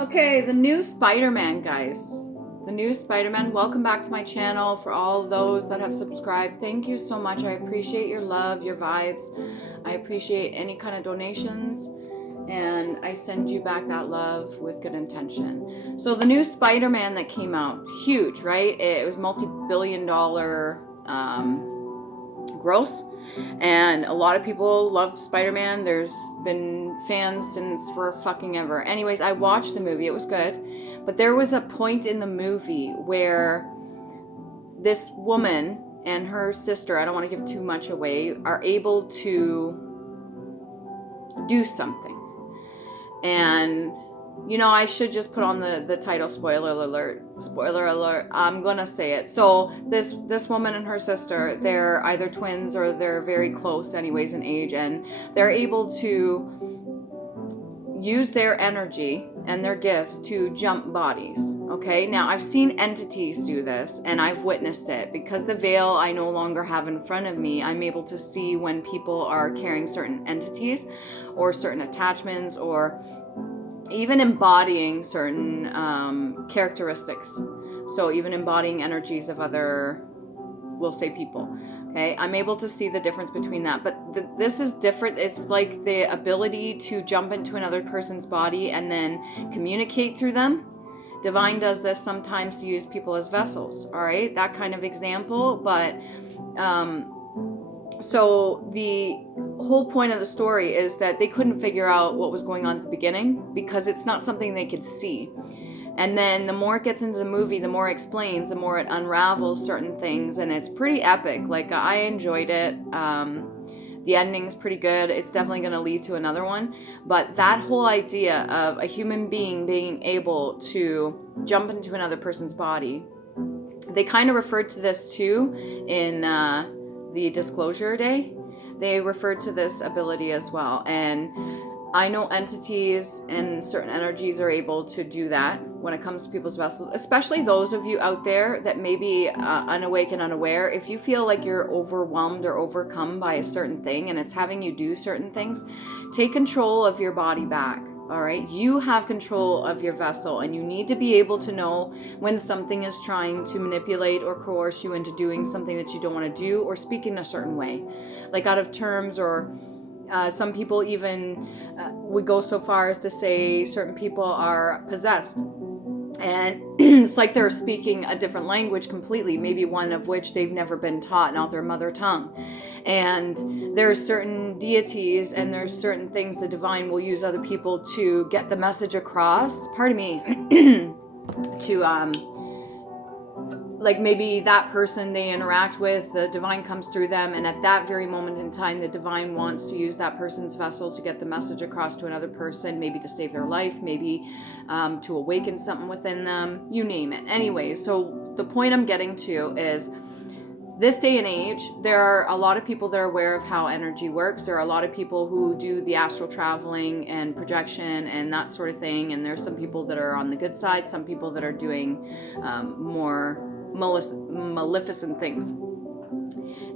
Okay, the new Spider-Man, guys. The new Spider-Man. Welcome back to my channel. For all those that have subscribed, thank you so much. I appreciate your love, your vibes. I appreciate any kind of donations. And I send you back that love with good intention. So the new Spider-Man that came out, huge, right? It was multi-billion-dollar growth. And a lot of people love Spider-Man. There's been fans since for fucking ever. Anyways, I watched the movie. It was good. But there was a point in the movie where this woman and her sister, I don't want to give too much away, are able to do something. And, you know, I should just put on the title, spoiler alert. Spoiler alert, I'm gonna say it. So this woman and her sister, they're either twins or they're very close anyways in age, and they're able to use their energy and their gifts to jump bodies. Okay, now I've seen entities do this and I've witnessed it. Because the veil I no longer have in front of me, I'm able to see when people are carrying certain entities or certain attachments or even embodying certain characteristics. So even embodying energies of other, we'll say, people. Okay, I'm able to see the difference between that. But this is different. It's like the ability to jump into another person's body and then communicate through them. Divine does this sometimes to use people as vessels. All right, that kind of example. But so the whole point of the story is that they couldn't figure out what was going on at the beginning because it's not something they could see. And then the more it gets into the movie, the more it explains, the more it unravels certain things. And it's pretty epic. Like, I enjoyed it. The ending is pretty good. It's definitely going to lead to another one. But that whole idea of a human being being able to jump into another person's body, they kind of referred to this too in the Disclosure Day. They referred to this ability as well. And I know entities and certain energies are able to do that when it comes to people's vessels, especially those of you out there that may be unawake and unaware. If you feel like you're overwhelmed or overcome by a certain thing and it's having you do certain things, take control of your body back. All right, you have control of your vessel, and you need to be able to know when something is trying to manipulate or coerce you into doing something that you don't want to do or speak in a certain way, like out of terms, or some people even would go so far as to say certain people are possessed. And it's like they're speaking a different language completely, maybe one of which they've never been taught, not their mother tongue. And there's certain deities and there's certain things the divine will use other people to get the message across, pardon me, to like maybe that person they interact with, the divine comes through them, and at that very moment in time, the divine wants to use that person's vessel to get the message across to another person, maybe to save their life, maybe to awaken something within them, you name it. Anyway, so the point I'm getting to is this day and age, there are a lot of people that are aware of how energy works. There are a lot of people who do the astral traveling and projection and that sort of thing. And there's some people that are on the good side, some people that are doing more maleficent things.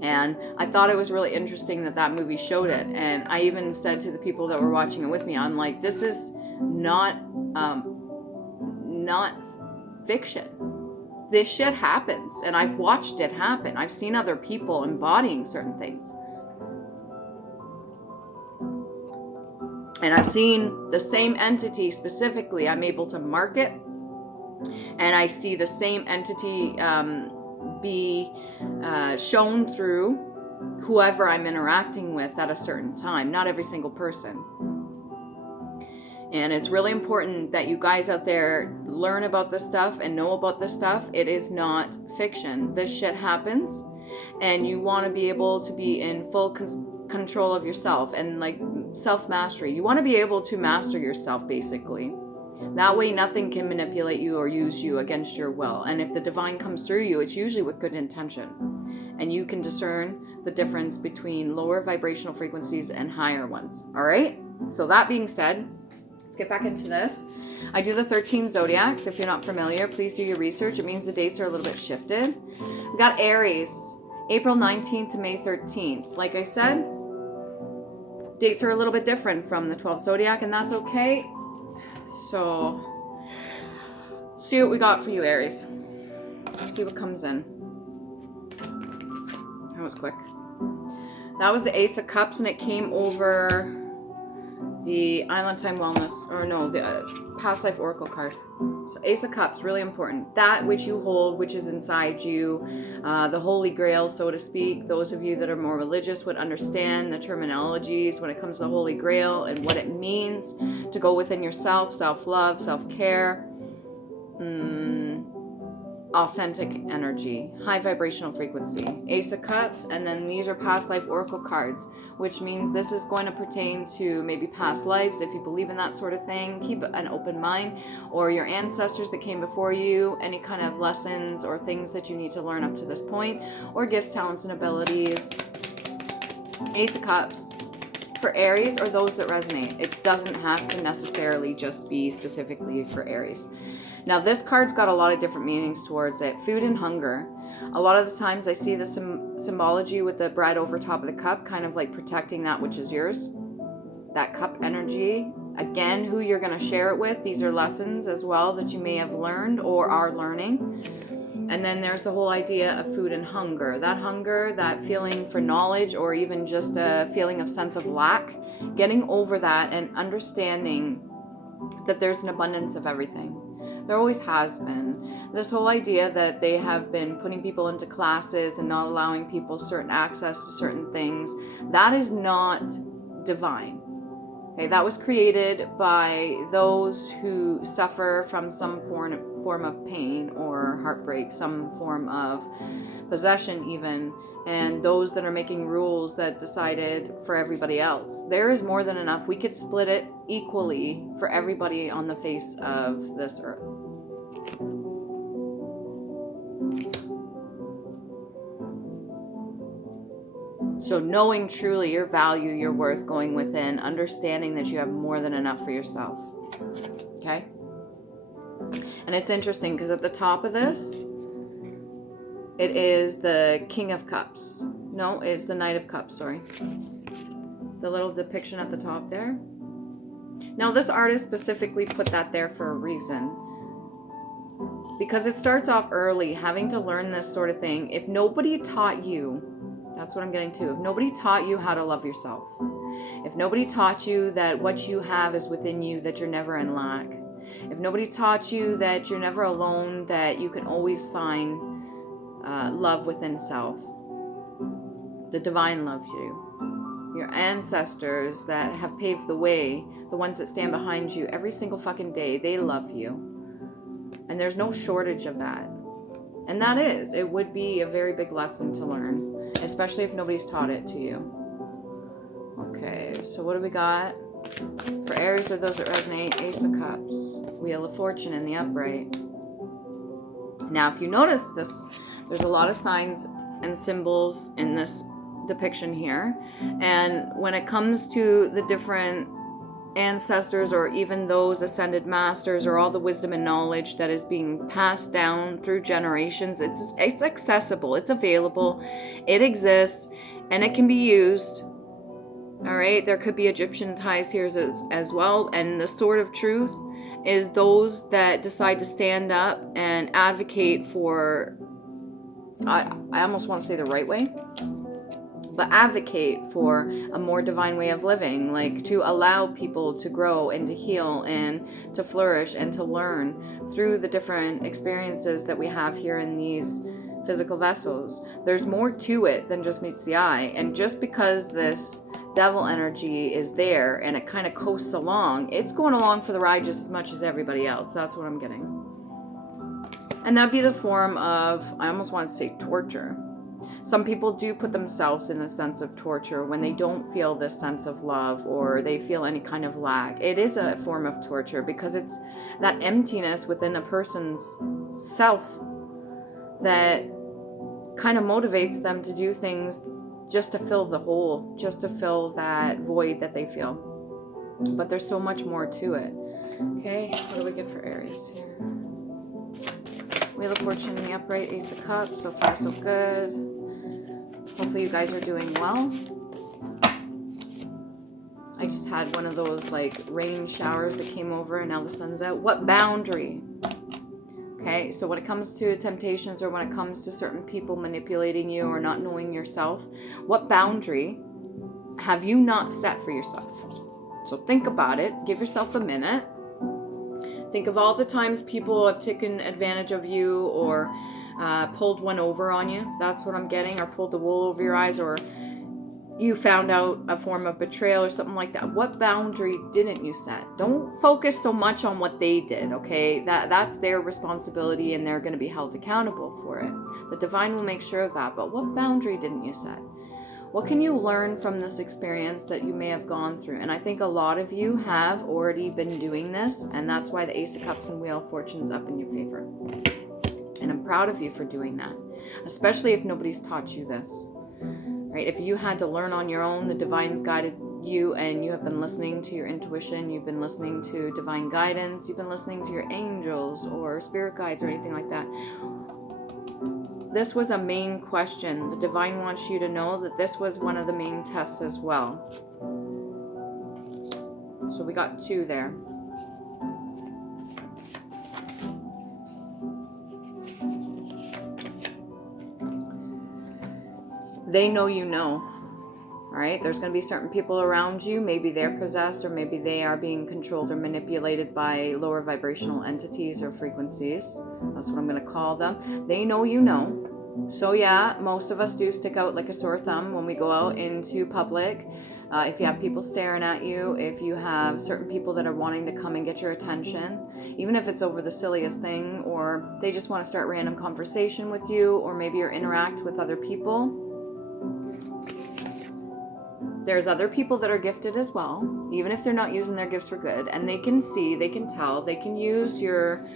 And I thought it was really interesting that movie showed it. And I even said to the people that were watching it with me, I'm like, this is not fiction. This shit happens, and I've watched it happen. I've seen other people embodying certain things. And I've seen the same entity specifically. I'm able to mark it, and I see the same entity be shown through whoever I'm interacting with at a certain time. Not every single person. And it's really important that you guys out there learn about this stuff and know about this stuff. It is not fiction. This shit happens, and you want to be able to be in full control of yourself and like self-mastery. You want to be able to master yourself, basically. That way nothing can manipulate you or use you against your will. And if the divine comes through you, it's usually with good intention. And you can discern the difference between lower vibrational frequencies and higher ones. All right? So that being said, let's get back into this. I do the 13 zodiacs. If you're not familiar, please do your research. It means the dates are a little bit shifted. We got Aries, April 19th to May 13th. Like I said, dates are a little bit different from the 12 zodiac, and that's okay. So see what we got for you, Aries. Let's see what comes in. That was quick. That was the Ace of Cups, and it came over the Island Time Wellness, or no, the Past Life Oracle card. So Ace of Cups, really important. That which you hold, which is inside you, the Holy Grail, so to speak. Those of you that are more religious would understand the terminologies when it comes to the Holy Grail and what it means to go within yourself, self-love, self-care, authentic energy, high vibrational frequency. Ace of Cups, and then these are past life oracle cards, which means this is going to pertain to maybe past lives. If you believe in that sort of thing, keep an open mind, or your ancestors that came before you, any kind of lessons or things that you need to learn up to this point, or gifts, talents, and abilities. Ace of Cups for Aries, or those that resonate. It doesn't have to necessarily just be specifically for Aries. Now this card's got a lot of different meanings towards it. Food and hunger. A lot of the times I see the symbology with the bread over top of the cup, kind of like protecting that which is yours. That cup energy. Again, who you're going to share it with. These are lessons as well that you may have learned or are learning. And then there's the whole idea of food and hunger. That hunger, that feeling for knowledge, or even just a feeling of sense of lack. Getting over that and understanding that there's an abundance of everything. There always has been. This whole idea that they have been putting people into classes and not allowing people certain access to certain things, that is not divine. Okay, that was created by those who suffer from some form of pain or heartbreak, some form of possession even, and those that are making rules that decided for everybody else. There is more than enough. We could split it equally for everybody on the face of this earth. So knowing truly your value, your worth, going within, understanding that you have more than enough for yourself. Okay? And it's interesting because at the top of this, it is the King of Cups. No, it's the Knight of Cups, sorry. The little depiction at the top there. Now this artist specifically put that there for a reason. Because it starts off early, having to learn this sort of thing. If nobody taught you, that's what I'm getting to. If nobody taught you how to love yourself, if nobody taught you that what you have is within you, that you're never in lack, if nobody taught you that you're never alone, that you can always find love within self, the divine loves you, your ancestors that have paved the way, the ones that stand behind you every single fucking day, they love you. And there's no shortage of that. And that is, it would be a very big lesson to learn, especially if nobody's taught it to you. Okay, so what do we got? For Aries, or those that resonate, Ace of Cups, Wheel of Fortune in the upright. Now, if you notice this, there's a lot of signs and symbols in this depiction here. And when it comes to the different ancestors, or even those ascended masters, or all the wisdom and knowledge that is being passed down through generations, it's accessible, it's available, it exists, and it can be used. All right, there could be Egyptian ties here as well. And the sword of truth is those that decide to stand up and advocate for, I almost want to say the right way, but advocate for a more divine way of living, like to allow people to grow and to heal and to flourish and to learn through the different experiences that we have here in these physical vessels. There's more to it than just meets the eye. And just because this devil energy is there and it kind of coasts along, it's going along for the ride just as much as everybody else. That's what I'm getting. And that'd be the form of, I almost want to say, torture. Some people do put themselves in a sense of torture when they don't feel this sense of love, or they feel any kind of lack. It is a form of torture because it's that emptiness within a person's self that kind of motivates them to do things just to fill the hole, just to fill that void that they feel. But there's so much more to it. Okay, what do we get for Aries here? Wheel of Fortune in the upright, Ace of Cups. So far, so good. Hopefully you guys are doing well. I just had one of those like rain showers that came over and now the sun's out. What boundary? Okay, so when it comes to temptations, or when it comes to certain people manipulating you or not knowing yourself, what boundary have you not set for yourself? So think about it. Give yourself a minute. Think of all the times people have taken advantage of you, or pulled one over on you. That's what I'm getting. Or pulled the wool over your eyes, or you found out a form of betrayal or something like that. What boundary didn't you set? Don't focus so much on what they did, okay? That's their responsibility, and they're going to be held accountable for it. The divine will make sure of that. But what boundary didn't you set? What can you learn from this experience that you may have gone through? And I think a lot of you have already been doing this, and that's why the Ace of Cups and Wheel of Fortune's up in your favor. And I'm proud of you for doing that, especially if nobody's taught you this. Right? If you had to learn on your own, the divine's guided you, and you have been listening to your intuition, you've been listening to divine guidance, you've been listening to your angels or spirit guides or anything like that. This was a main question. The divine wants you to know that this was one of the main tests as well. So we got 2 there. They know you know, right? There's going to be certain people around you. Maybe they're possessed, or maybe they are being controlled or manipulated by lower vibrational entities or frequencies. That's what I'm going to call them. They know you know. So yeah, most of us do stick out like a sore thumb when we go out into public. If you have people staring at you, if you have certain people that are wanting to come and get your attention, even if it's over the silliest thing, or they just want to start random conversation with you, or maybe you interact with other people. There's other people that are gifted as well, even if they're not using their gifts for good, and they can see, they can tell, they can use your,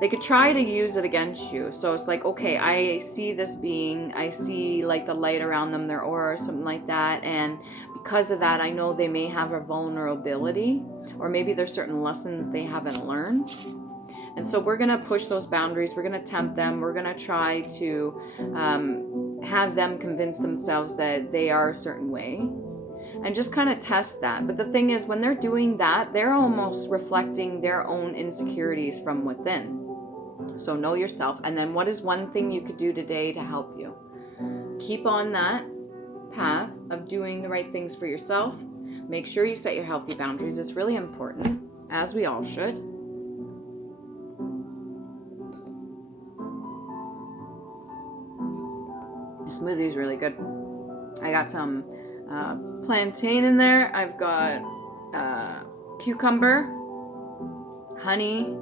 they could try to use it against you. So it's like, okay, I see this being, I see like the light around them, their aura or something like that, and because of that, I know they may have a vulnerability, or maybe there's certain lessons they haven't learned. And so we're going to push those boundaries. We're going to tempt them. We're going to try to have them convince themselves that they are a certain way, and just kind of test that. But the thing is, when they're doing that, they're almost reflecting their own insecurities from within. So know yourself. And then what is one thing you could do today to help you? Keep on that path of doing the right things for yourself. Make sure you set your healthy boundaries. It's really important, as we all should. The smoothie is really good. I got some plantain in there. I've got cucumber, honey,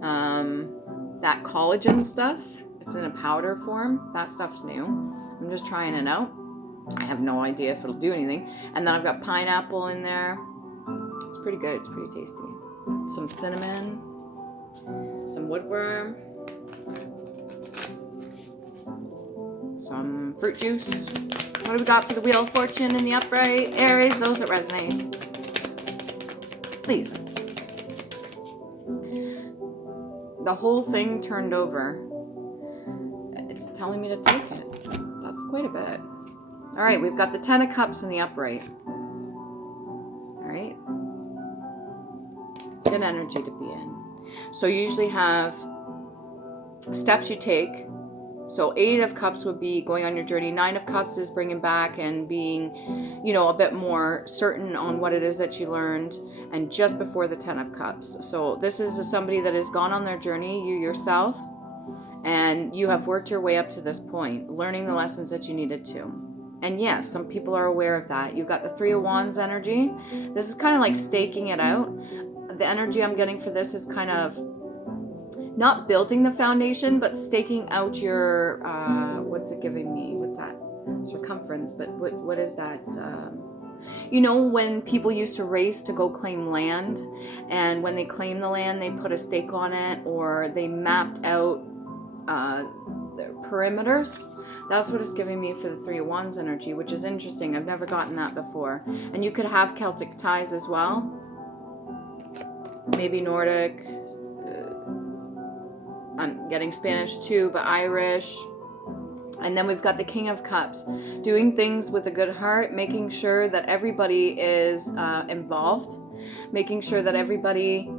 that collagen stuff. It's in a powder form. That stuff's new. I'm just trying it out. I have no idea if it'll do anything. And then I've got pineapple in there. It's pretty good. It's pretty tasty. Some cinnamon, some woodworm, some fruit juice. What do we got for the Wheel of Fortune in the upright? Aries, those that resonate. Please. The whole thing turned over. It's telling me to take it. That's quite a bit. All right, we've got the 10 of Cups in the upright. All right. Good energy to be in. So you usually have steps you take. So 8 of Cups would be going on your journey. 9 of Cups is bringing back and being, you know, a bit more certain on what it is that you learned. And just before the 10 of Cups. So this is somebody that has gone on their journey, you yourself, and you have worked your way up to this point, learning the lessons that you needed to. And yes, some people are aware of that. You've got the 3 of Wands energy. This is kind of like staking it out. The energy I'm getting for this is kind of not building the foundation, but staking out your, what's it giving me? What's that? Circumference, but what is that? You know, when people used to race to go claim land, and when they claim the land, they put a stake on it, or they mapped out their perimeters. That's what it's giving me for the 3 of Wands energy, which is interesting. I've never gotten that before. And you could have Celtic ties as well. Maybe Nordic. I'm getting Spanish too, but Irish. And then we've got the King of Cups, doing things with a good heart, making sure that everybody is involved, making sure that everybody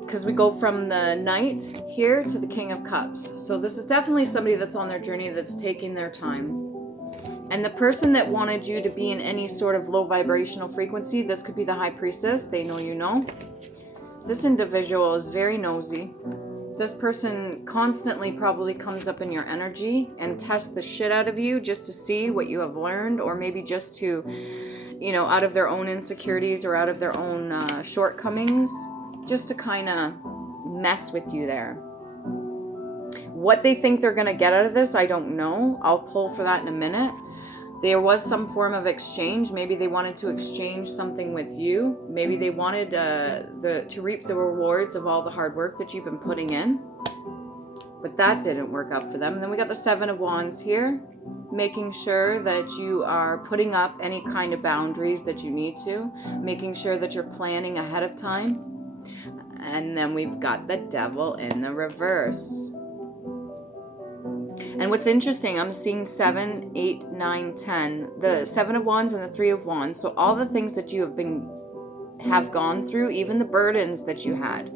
because we go from the Knight here to the King of Cups. So this is definitely somebody that's on their journey, that's taking their time. And the person that wanted you to be in any sort of low vibrational frequency, this could be the High Priestess. They know you know. This individual is very nosy. This person constantly probably comes up in your energy and tests the shit out of you just to see what you have learned, or maybe just to, you know, out of their own insecurities or out of their own shortcomings, just to kind of mess with you there. What they think they're going to get out of this, I don't know. I'll pull for that in a minute. There was some form of exchange. Maybe they wanted to exchange something with you. Maybe they wanted to reap the rewards of all the hard work that you've been putting in. But that didn't work out for them. And then we got the Seven of Wands here, making sure that you are putting up any kind of boundaries that you need to, making sure that you're planning ahead of time. And then we've got the Devil in the reverse. And what's interesting, I'm seeing 7, 8, 9, 10. The 7 of Wands and the 3 of Wands. So all the things that you have gone through, even the burdens that you had.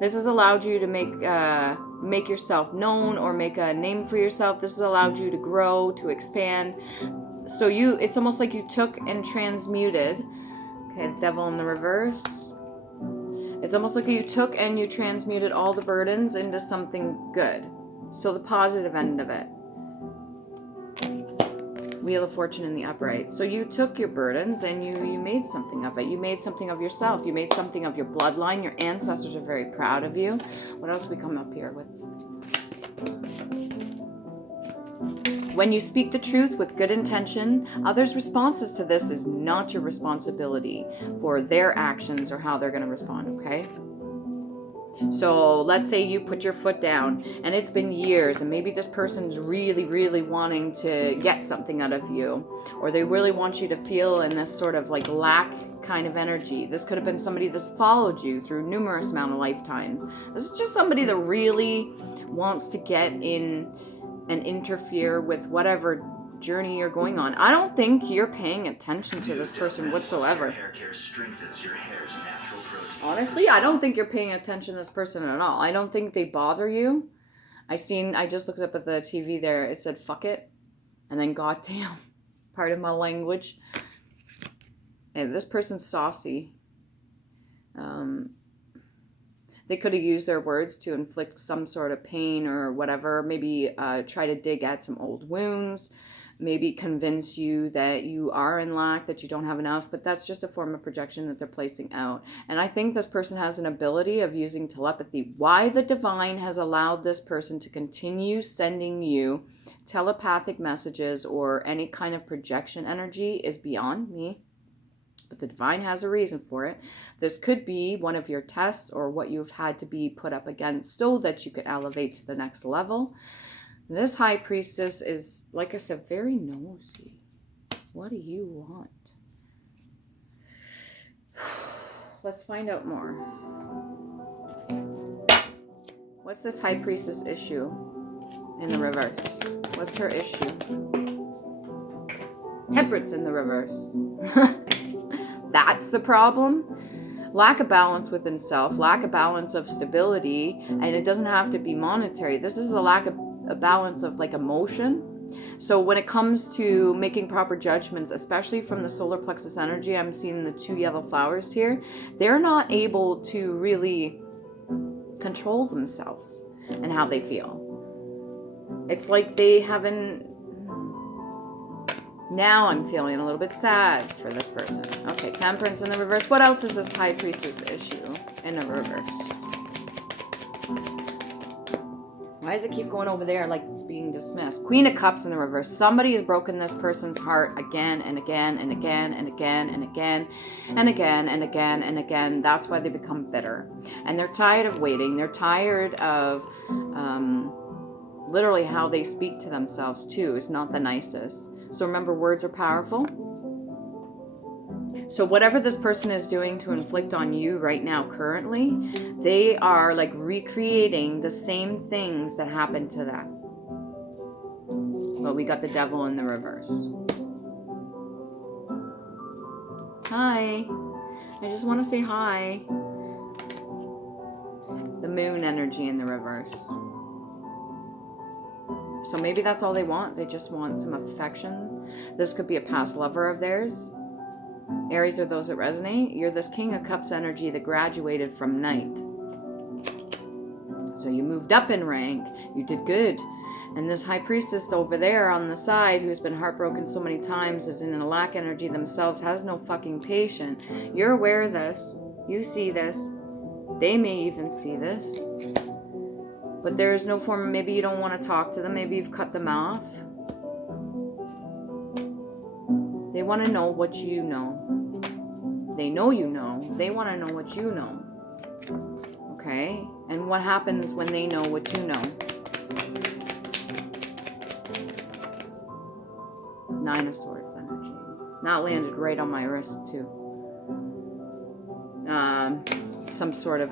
This has allowed you to make yourself known, or make a name for yourself. This has allowed you to grow, to expand. So it's almost like you took and transmuted. Okay, the Devil in the reverse. It's almost like you took and you transmuted all the burdens into something good. So the positive end of it. Wheel of Fortune in the upright. So you took your burdens and you made something of it. You made something of yourself. You made something of your bloodline. Your ancestors are very proud of you. What else we come up here with? When you speak the truth with good intention, others' responses to this is not your responsibility for their actions or how they're going to respond, okay? So let's say you put your foot down and it's been years, and maybe this person's really, really wanting to get something out of you, or they really want you to feel in this sort of like lack kind of energy. This could have been somebody that's followed you through numerous amount of lifetimes. This is just somebody that really wants to get in and interfere with whatever journey you're going on. I don't think you're paying attention to this person whatsoever. Hair care strengthens your hair's natural protein. Honestly, I don't think you're paying attention to this person at all. I don't think they bother you. I just looked up at the TV there. It said, fuck it. And then goddamn, pardon my language. And this person's saucy. They could have used their words to inflict some sort of pain or whatever. Maybe try to dig at some old wounds. Maybe convince you that you are in lack, that you don't have enough, but that's just a form of projection that they're placing out. And I think this person has an ability of using telepathy. Why the divine has allowed this person to continue sending you telepathic messages or any kind of projection energy is beyond me. But the divine has a reason for it. This could be one of your tests or what you've had to be put up against so that you could elevate to the next level. This High Priestess is, like I said, very nosy. What do you want? Let's find out more. What's this High Priestess issue in the reverse? What's her issue? Temperance in the reverse. That's the problem. Lack of balance within self, lack of balance of stability, and it doesn't have to be monetary. This is a lack of a balance of like emotion. So when it comes to making proper judgments, especially from the solar plexus energy, I'm seeing the 2 yellow flowers here. They're not able to really control themselves and how they feel. It's like they haven't. Now I'm feeling a little bit sad for this person. Okay, Temperance in the reverse. What else is this High Priestess issue in the reverse? Why does it keep going over there like it's being dismissed? Queen of Cups in the reverse. Somebody has broken this person's heart again and again and again and again and again and again and again and again. That's why they become bitter. And they're tired of waiting. They're tired of literally how they speak to themselves too. Is not the nicest. So remember, words are powerful. So whatever this person is doing to inflict on you right now currently, they are like recreating the same things that happened to them. But we got the Devil in the reverse. Hi. I just want to say hi. The moon energy in the reverse. So maybe that's all they want. They just want some affection. This could be a past lover of theirs. Aries are those that resonate. You're this King of Cups energy that graduated from Knight. So you moved up in rank. You did good. And this High Priestess over there on the side, who's been heartbroken so many times, is in a lack energy themselves, has no fucking patience. You're aware of this. You see this. They may even see this. But there is no form, maybe you don't want to talk to them. Maybe you've cut them off. They want to know what you know. They know you know. They want to know what you know. Okay? And what happens when they know what you know? Nine of Swords energy. That landed right on my wrist too. Some sort of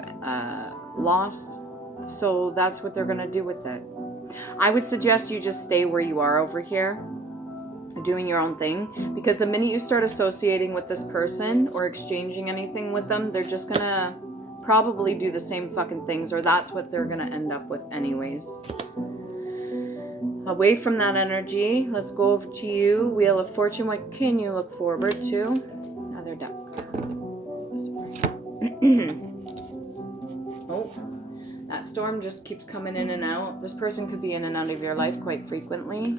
loss. So that's what they're going to do with it. I would suggest you just stay where you are over here, doing your own thing, because the minute you start associating with this person or exchanging anything with them, they're just going to probably do the same fucking things, or that's what they're going to end up with anyways. Away from that energy, let's go over to you. Wheel of Fortune, what can you look forward to? Another duck. Oh. That storm just keeps coming in and out. This person could be in and out of your life quite frequently.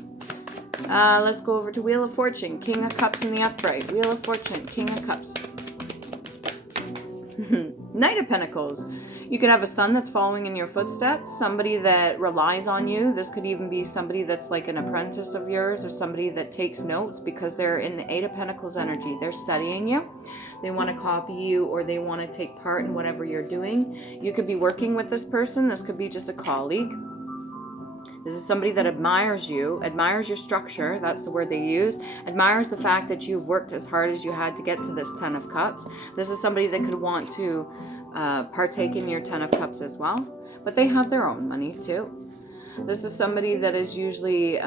Let's go over to Wheel of Fortune. King of Cups in the upright. Wheel of Fortune. King of Cups. Knight of Pentacles. You could have a son that's following in your footsteps. Somebody that relies on you. This could even be somebody that's like an apprentice of yours, or somebody that takes notes because they're in the Eight of Pentacles energy. They're studying you. They want to copy you, or they want to take part in whatever you're doing. You could be working with this person. This could be just a colleague. This is somebody that admires you, admires your structure. That's the word they use. Admires the fact that you've worked as hard as you had to get to this Ten of Cups. This is somebody that could want to partake in your Ten of Cups as well. But they have their own money too. This is somebody that is usually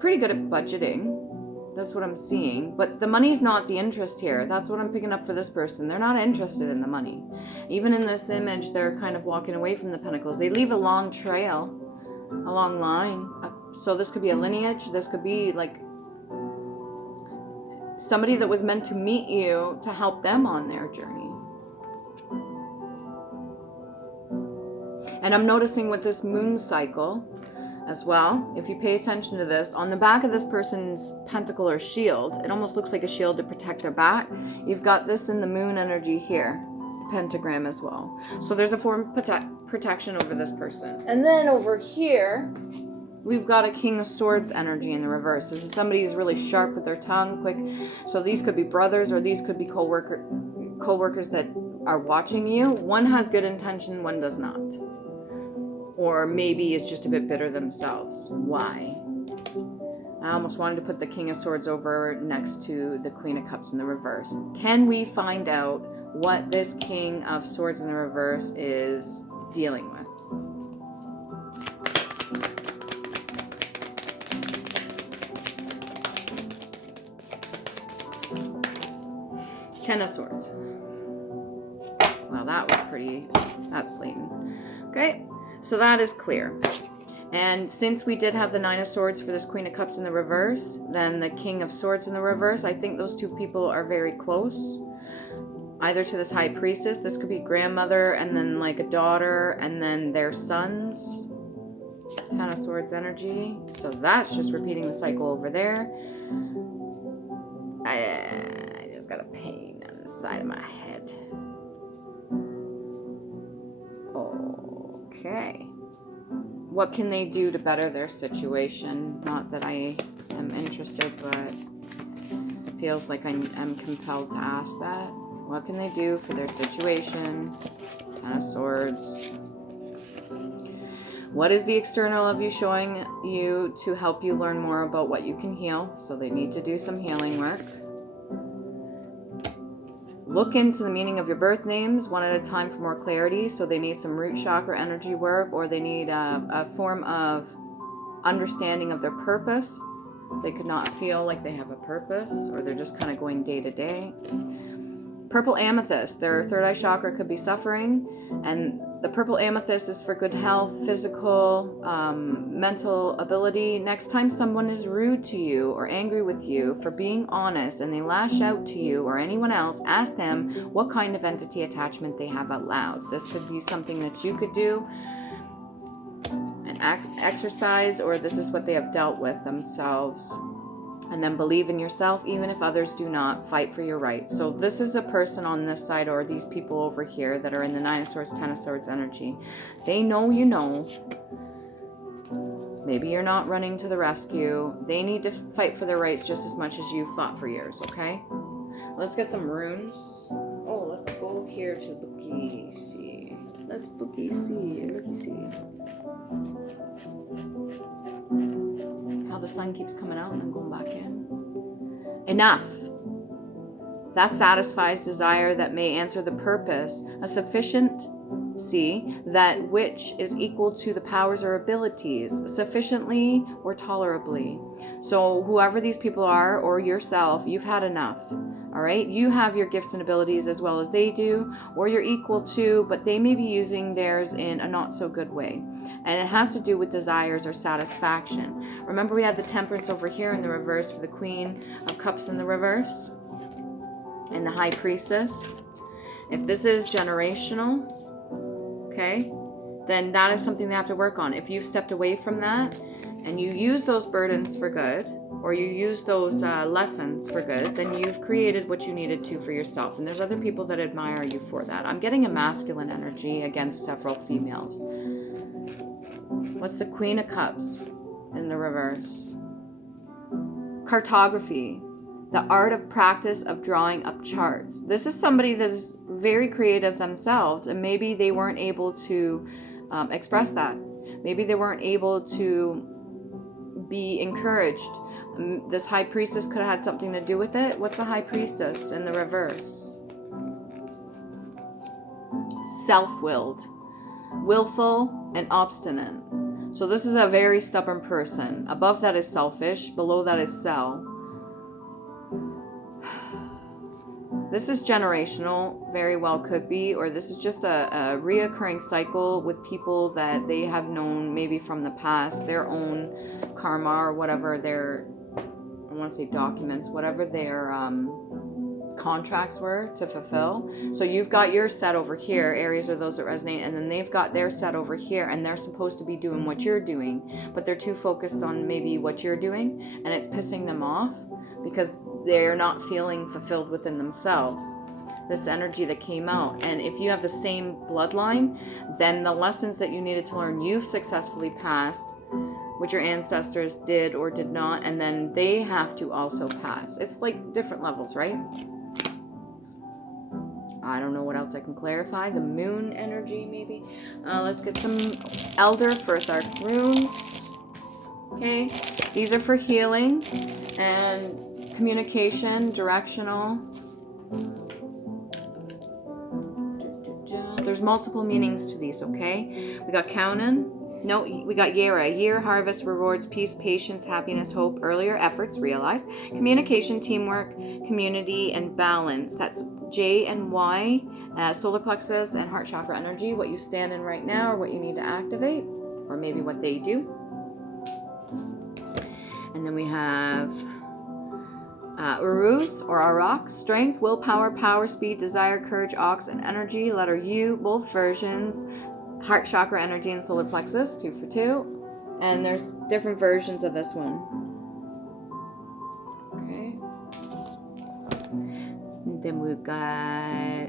pretty good at budgeting. That's what I'm seeing. But the money's not the interest here. That's what I'm picking up for this person. They're not interested in the money. Even in this image, they're kind of walking away from the pentacles. They leave a long trail, a long line. So this could be a lineage. This could be like somebody that was meant to meet you to help them on their journey. And I'm noticing with this moon cycle as well, if you pay attention to this, on the back of this person's pentacle or shield, it almost looks like a shield to protect their back. You've got this in the moon energy here, pentagram as well. So there's a form of protection over this person. And then over here, we've got a King of Swords energy in the reverse. This is somebody who's really sharp with their tongue, quick. So these could be brothers, or these could be co-workers that are watching you. One has good intention, one does not. Or maybe it's just a bit bitter themselves. Why? I almost wanted to put the King of Swords over next to the Queen of Cups in the reverse. Can we find out what this King of Swords in the reverse is dealing with? Ten of Swords. Well, that was pretty, that's blatant. Okay. So that is clear. And since we did have the Nine of Swords for this Queen of Cups in the reverse, then the King of Swords in the reverse, I think those two people are very close. Either to this High Priestess, this could be grandmother, and then like a daughter, and then their sons. Ten of Swords energy. So that's just repeating the cycle over there. I just got a pain on the side of my head. Okay. What can they do to better their situation? Not that I am interested, but it feels like I'm compelled to ask that. What can they do for their situation? Ten of Swords. What is the external of you showing you to help you learn more about what you can heal? So they need to do some healing work. Look into the meaning of your birth names one at a time for more clarity. So they need some root chakra energy work, or they need a form of understanding of their purpose. They could not feel like they have a purpose, or they're just kind of going day to day. Purple amethyst, their third eye chakra could be suffering, and the purple amethyst is for good health, physical, mental ability. Next time someone is rude to you or angry with you for being honest and they lash out to you or anyone else, ask them what kind of entity attachment they have out loud. This could be something that you could do, an exercise, or this is what they have dealt with themselves. And then believe in yourself, even if others do not. Fight for your rights. So this is a person on this side, or these people over here that are in the Nine of Swords, Ten of Swords energy. They know you know. Maybe you're not running to the rescue. They need to fight for their rights just as much as you fought for yours, okay? Let's get some runes. Oh, let's go here to looky see. Let's looky see. How the sun keeps coming out and then going back in. Enough. That satisfies desire that may answer the purpose. A sufficiency that which is equal to the powers or abilities, sufficiently or tolerably. So whoever these people are, or yourself, you've had enough. All right, you have your gifts and abilities as well as they do, or you're equal to, but they may be using theirs in a not so good way. And it has to do with desires or satisfaction. Remember, we had the Temperance over here in the reverse for the Queen of Cups in the reverse, and the High Priestess. If this is generational, okay, then that is something they have to work on. If you've stepped away from that and you use those burdens for good, or you use those lessons for good, then you've created what you needed to for yourself. And there's other people that admire you for that. I'm getting a masculine energy against several females. What's the Queen of Cups in the reverse? Cartography, the art of practice of drawing up charts. This is somebody that is very creative themselves, and maybe they weren't able to express that. Maybe they weren't able to be encouraged. This High Priestess could have had something to do with it. What's the High Priestess in the reverse? Self-willed, willful, and obstinate. So this is a very stubborn person. Above that is selfish. Below that is sell. This is generational, very well could be, or this is just a reoccurring cycle with people that they have known maybe from the past, their own karma or whatever their, I want to say documents, whatever their contracts were to fulfill. So you've got your set over here, Aries are those that resonate, and then they've got their set over here, and they're supposed to be doing what you're doing, but they're too focused on maybe what you're doing, and it's pissing them off because they're not feeling fulfilled within themselves. This energy that came out. And if you have the same bloodline, then the lessons that you needed to learn, you've successfully passed, which your ancestors did or did not, and then they have to also pass. It's like different levels, right? I don't know what else I can clarify. The moon energy, maybe. Let's get some Elder First Arc runes. Okay, these are for healing and communication, directional. There's multiple meanings to these, okay? We got Kaunan. No, we got Yera. Year, harvest, rewards, peace, patience, happiness, hope, earlier efforts realized. Communication, teamwork, community, and balance. That's J and Y, solar plexus and heart chakra energy. What you stand in right now, or what you need to activate, or maybe what they do. And then we have Uruz or Arak, strength, willpower, power, speed, desire, courage, ox, and energy. Letter U, both versions. Heart chakra energy and solar plexus, 2 for 2. And there's different versions of this one. Okay. And then we've got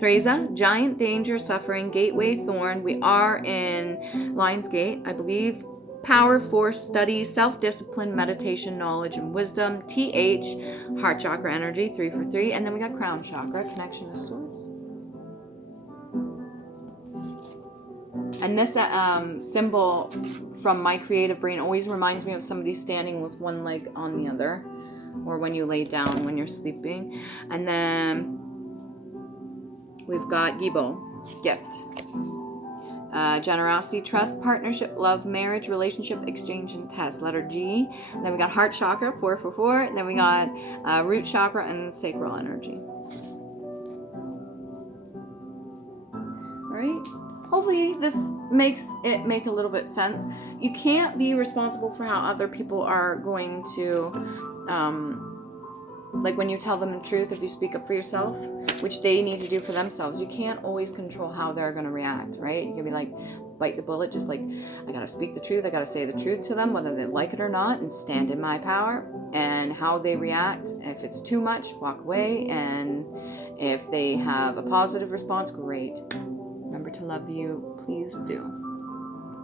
Theresa, giant, danger, suffering, gateway, thorn. We are in Lion's Gate, I believe. Power, force, study, self-discipline, meditation, knowledge, and wisdom. TH, heart chakra energy, 3 for 3. And then we got crown chakra, connection to source. And this symbol from my creative brain always reminds me of somebody standing with one leg on the other, or when you lay down when you're sleeping. And then we've got Yibo, gift. Generosity, trust, partnership, love, marriage, relationship, exchange, and test. Letter G. And then we got heart chakra, 444. And then we got root chakra and sacral energy. All right. Hopefully this makes it make a little bit sense. You can't be responsible for how other people are going to, like when you tell them the truth, if you speak up for yourself, which they need to do for themselves, you can't always control how they're going to react, right? You can be like, bite the bullet, just like, I got to speak the truth. I got to say the truth to them, whether they like it or not, and stand in my power. And how they react, if it's too much, walk away. And if they have a positive response, great. Remember to love you. Please do.